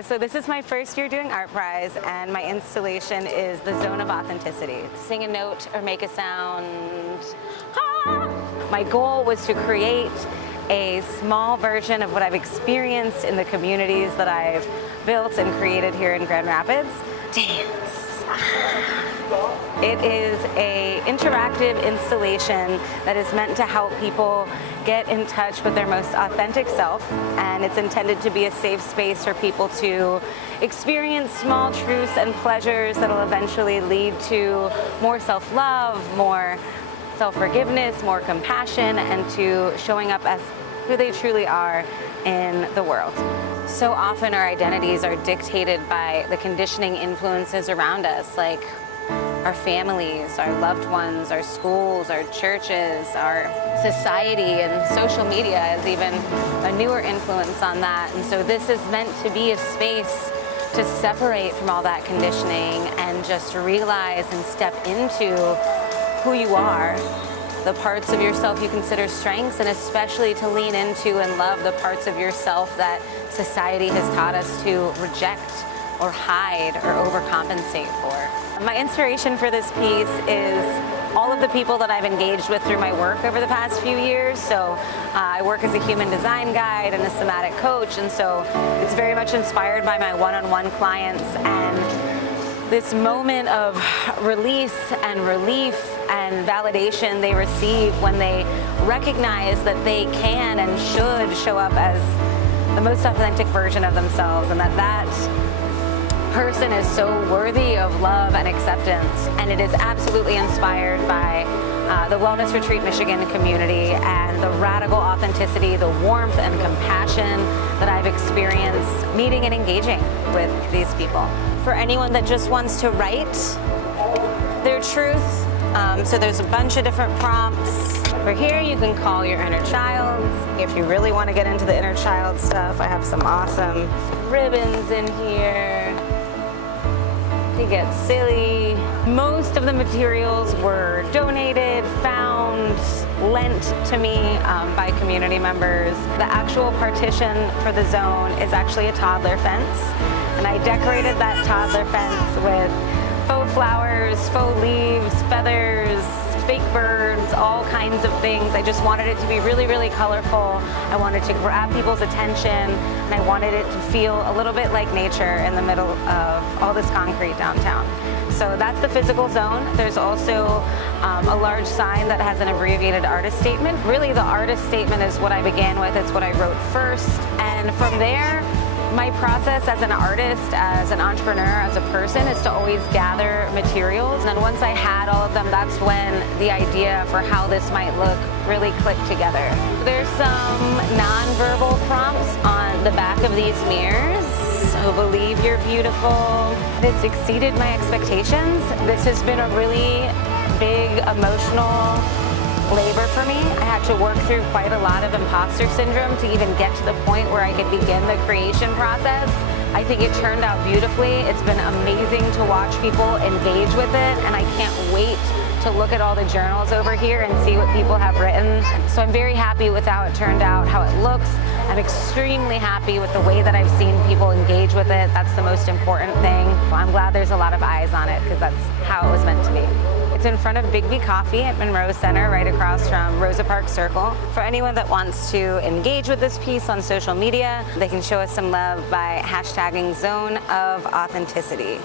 So this is my first year doing ArtPrize, and my installation is the Zone of Authenticity. Sing a note or make a sound. Ah! My goal was to create a small version of what I've experienced in the communities that I've built and created here in Grand Rapids. Dance. It is an interactive installation that is meant to help people get in touch with their most authentic self, and it's intended to be a safe space for people to experience small truths and pleasures that will eventually lead to more self-love, more self-forgiveness, more compassion, and to showing up as who they truly are in the world. So often our identities are dictated by the conditioning influences around us, like our families, our loved ones, our schools, our churches, our society, and social media is even a newer influence on that. And so this is meant to be a space to separate from all that conditioning and just realize and step into who you are, the parts of yourself you consider strengths, and especially to lean into and love the parts of yourself that society has taught us to reject or hide or overcompensate for. My inspiration for this piece is all of the people that I've engaged with through my work over the past few years. So I work as a human design guide and a somatic coach, and so it's very much inspired by my one-on-one clients and this moment of release and relief and validation they receive when they recognize that they can and should show up as the most authentic version of themselves, and that person is so worthy of love and acceptance. And it is absolutely inspired by the Wellness Retreat Michigan community and the radical authenticity, the warmth and compassion that I've experienced meeting and engaging with these people. For anyone that just wants to write their truth, so there's a bunch of different prompts. For here, you can call your inner child. If you really want to get into the inner child stuff, I have some awesome ribbons in here to get silly. Most of the materials were donated, found, lent to me by community members. The actual partition for the zone is actually a toddler fence, and I decorated that toddler fence with faux flowers, faux leaves, feathers, fake birds, all kinds of things. I just wanted it to be really, really colorful. I wanted to grab people's attention, and I wanted it to feel a little bit like nature in the middle of all this concrete downtown. So that's the physical zone. There's also a large sign that has an abbreviated artist statement. Really, the artist statement is what I began with. It's what I wrote first. And from there, my process as an artist, as an entrepreneur, as a person, is to always gather materials. And then once I had all of them, that's when the idea for how this might look really clicked together. There's some nonverbal prompts on the back of these mirrors. So believe you're beautiful. It's exceeded my expectations. This has been a really big emotional labor for me. I had to work through quite a lot of imposter syndrome to even get to the point where I could begin the creation process. I think it turned out beautifully. It's been amazing to watch people engage with it, and I can't wait to look at all the journals over here and see what people have written. So I'm very happy with how it turned out, how it looks. I'm extremely happy with the way that I've seen people engage with it. That's the most important thing. I'm glad there's a lot of eyes on it, because that's how it was meant to be. It's in front of Big B Coffee at Monroe Center, right across from Rosa Parks Circle. For anyone that wants to engage with this piece on social media, they can show us some love by hashtagging Zone of Authenticity.